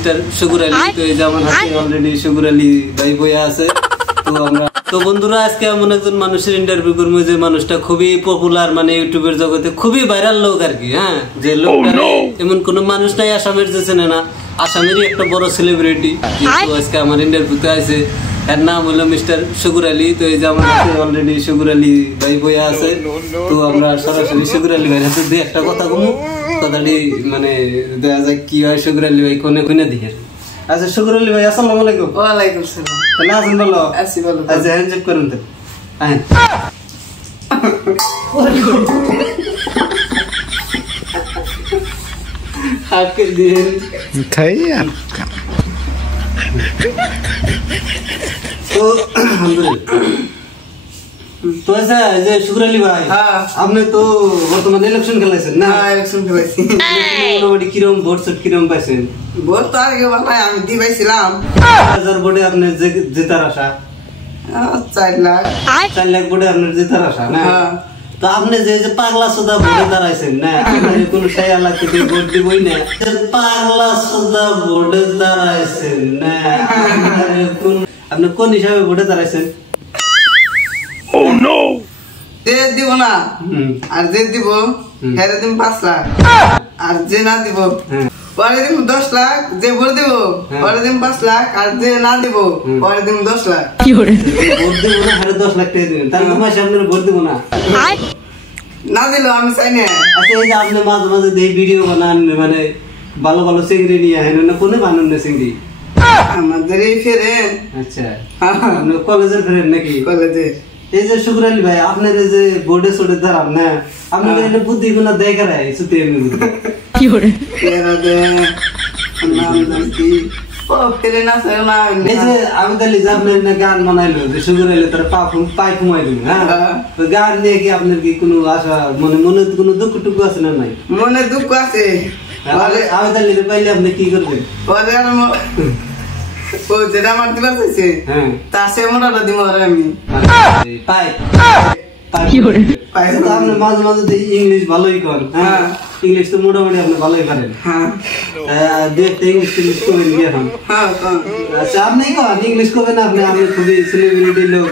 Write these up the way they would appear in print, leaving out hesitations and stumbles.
Mister শুকুর আলী। তো এই যে আমার হাতে অলরেডি শুকুর আলী ভাই বইয়া আছে। তো বন্ধুরা আজকে এমন একজন মানুষের ইন্টারভিউ করবো যে মানুষটা খুবই পপুলার, মানে ইউটিউবের জগতে খুবই ভাইরাল লোক আর কি। হ্যাঁ, যে লোকটা এমন কোন মানুষ নাই আসামের যে চেনে না, আসামেরই একটা বড় সেলিব্রিটি। কিন্তু আজকে আমার ইন্টারভিউতে আছে, এর নাম হলো মিস্টার শুকুর আলী। তো এই যে আমার হাতে অলরেডি শুকুর আলী ভাই বইয়া আছে। তো আমরা সরাসরি শুকুর আলী ভাইয়ের হাতে দিয়ে একটা কথা কমু, কথাটি মানে দেখা যায় কি হয় শুকুর আলী ভাই কোনে কোনে দিকে। আচ্ছা শুকুর আলী ভাই, আসসালামু আলাইকুম। ওয়ালাইকুম সালাম। তাহলে আছেন ভালো? আছি ভালো। আচ্ছা হ্যান্ডশেক করুন তো। হ্যাঁ হাতকে দিন তাই আর তো আলহামদুলিল্লাহ। তো আচ্ছা যে শুকুর আলী ভাই, আপনি তো বর্তমানে ইলেকশন খেলাইছেন না? ইলেকশন খেলাইছি। মোটামুটি কিরকম ভোট কিরকম পাইছেন? ভোট তো আগে ভালো আমি দি পাইছিলাম। হাজার ভোটে আপনি জেতার আশা? 4 লাখ। 4 লাখ ভোটে আপনার জেতার আশা না? তো আপনি যে পাগলা সোদা ভোটে দাঁড়াইছেন না, কোন সাইয়া লাগতে ভোট দিবই না, পাগলা সোদা ভোটে দাঁড়াইছেন না, আপনি কোন হিসাবে ভোটে দাঁড়াইছেন? Oh no! যে দিব না আর যে দিব হেরে দিন 5 লাখ, আর যে না দিব পরে দিন 10 লাখ। যে ভোট দিব পরে দিন 5 লাখ, আর যে না দিব পরে দিন 10 লাখ। কি করে ভোট দিব না হেরে 10 লাখ টাকা দিবেন? তার মাসে আপনার ভোট দিব না? না দিল আমি চাই না। আচ্ছা এই যে আপনি মাঝে মাঝে এই ভিডিও বানান, মানে ভালো ভালো চিংড়ি নিয়ে আসেন না, কোনে বানান না চিংড়ি? আমাদের এই ফ্রেন্ড। আচ্ছা আপনি কলেজের ফ্রেন্ড নাকি? কলেজের। এই যে শুকুর আলী ভাই, আপনার এই যে বোর্ডে সোডে দাঁড়ান না, আপনার এখানে বুদ্ধি গুণা দেখা রায় সুতি এমনি বুদ্ধি কি করে আমি তাহলে যে আপনার গান বানাইলো যে শুকুর আলী তার পাই ফুমাই দিল, হ্যাঁ গান নিয়ে কি আপনার কি কোনো আশা মনে মনে কোনো দুঃখ টুকু আছে না? নাই মনে দুঃখ আছে। আমি তাহলে পাইলে আপনি কি করবেন? ও যেটা আমার দিবার চাইছে তার সে মোটাটা দিব আমি পাই আপনি মাঝে মাঝে ইংলিশ ভালোই করেন। হ্যাঁ ইংলিশ তো মোটামুটি আপনি ভালোই পারেন। দেখতে ইংলিশ টিংলিশ কবেন কি এখন? আচ্ছা আপনি কন ইংলিশ কবেন? আপনি আমি খুবই সেলিব্রিটি লোক,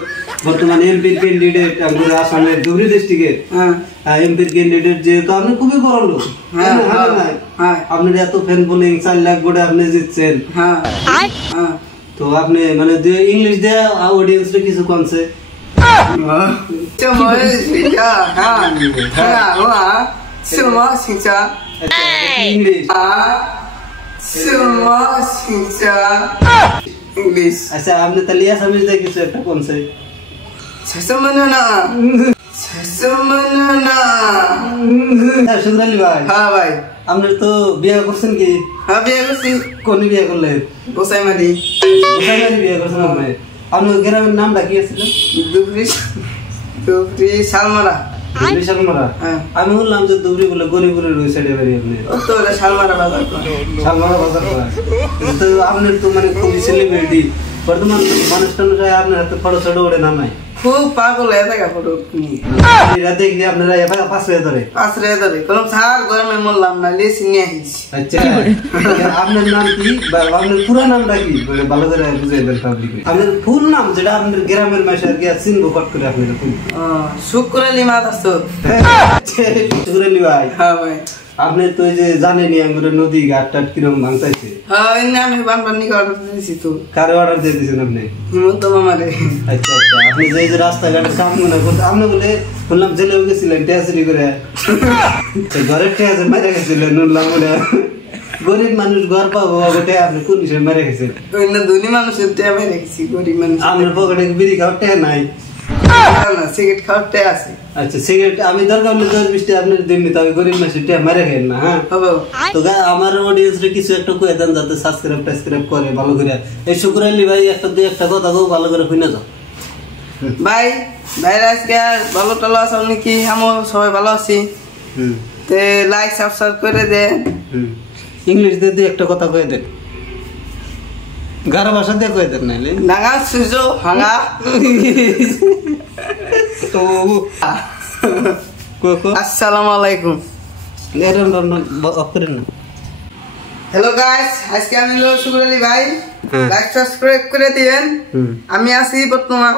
বর্তমানে এমপির ক্যান্ডিডেট আমাদের আসামের ধুবড়ী ডিস্ট্রিক্টের এমপির ক্যান্ডিডেট, যেহেতু আপনি খুবই বড় লোক, আপনার এত ফ্যান ফলোইং, 4 লাখ ভোটে আপনি জিতছেন। তো আপনি মানে ইংলিশ দিয়ে অডিয়েন্স রে কিছু কনছে? আচ্ছা আপনি তাহলে আসামিজ দিয়ে কিছু একটা কনছে? শুকুর আলী ভাই, হ্যাঁ ভাই আপনার তো বিয়ে করছেন কি? হ্যাঁ বিয়ে করছি। কোন বিয়ে করলেন? গোসাইমারি। গোসাইমারি বিয়ে করছেন আপনি? আপনার গ্রামের নামটা কি আছিল? দুবরি শালমারা। দুবরি শালমারা? আমি বললাম যে দুবরি বলে গরিবুরের ওই সাইডে বাড়ি আপনি। তো শালমারা বাজার। শালমারা বাজার করা। তো আপনার তো মানে খুবই সেলিব্রিটি, বর্তমান মানুষ টানুষ আপনার হাতে ফটো ছোট ওঠে না? নাই খুব পাগল হয়ে থাকে ফটো নিয়ে। দেখলি আপনারা এবার 5 টাকা ধরে কোনো সার গরমে মরলাম না, লেসি নিয়ে আসিস। আচ্ছা আপনার নাম কি? আপনার পুরো নামটা কি? ভালো করে বুঝিয়ে দেন পাবলিক। আপনার ফুল নাম যেটা আপনার গ্রামের মাসে গিয়া চিনবো কট করে আপনার ফুল? শুকুর আলী মাদাসো। শুকুর আলী ভাই, হ্যাঁ ভাই আপনি তো এই যে জানেনই আমাদের নদী ঘাট টাট কিরকম ভাঙতাইছে। হ্যাঁ আমি বানপানি অর্ডার দিয়েছি। তো কারে অর্ডার দিয়ে দিয়েছেন আপনি? হিমন্ত মামারে। আচ্ছা আচ্ছা আপনি যে রাস্তাঘাটে কাম মনে করতে আপনি বলে বললাম জেলেও গেছিলেন টেয়াচুরি করে, ঘরের টেয়াচে মেরে গেছিলেন শুনলাম বলে। গরিব মানুষ ঘর পাবো ওটা আপনি কোন হিসেবে মেরে গেছেন? ধনী মানুষের টেয়া মেরে গেছি, গরিব মানুষ আপনার পকেটে বিড়ি খাওয়ার টেয়া নাই? সিগারেট খাওয়ার টেয়া আছে। আচ্ছা সিগারেট আমি দরকার হলে 10-20 টাকা আপনার দিননি, তবে গরিব মানুষের টেয়া মেরে খেন না। হ্যাঁ তো আমার অডিয়েন্স রে কিছু একটা কয়ে দেন যাতে সাবস্ক্রাইব করে ভালো করে। এই শুকুর আলী ভাই একটা কথা খুব ভালো করে শুনে যাও ভাই। ভাইরা আজকে ভালো টালো আছে নাকি? আমরা সবাই ভালো আছি। তে লাইক সাবস্ক্রাইব করে দে। ইংলিশ দিয়ে একটা কথা কয়ে দেন, গারো ভাষা দিয়ে কয়ে দেন নাইলে নাগা সুজো হাঙ্গা তো আসসালামু আলাইকুম। অফ করেন না। হ্যালো গাইস, আজকে আমি হলো শুকুর আলী ভাই। হ্যাঁ। লাইক সাবস্ক্রাইব করে দিয়েন। হুম। আমি আছি বর্তমান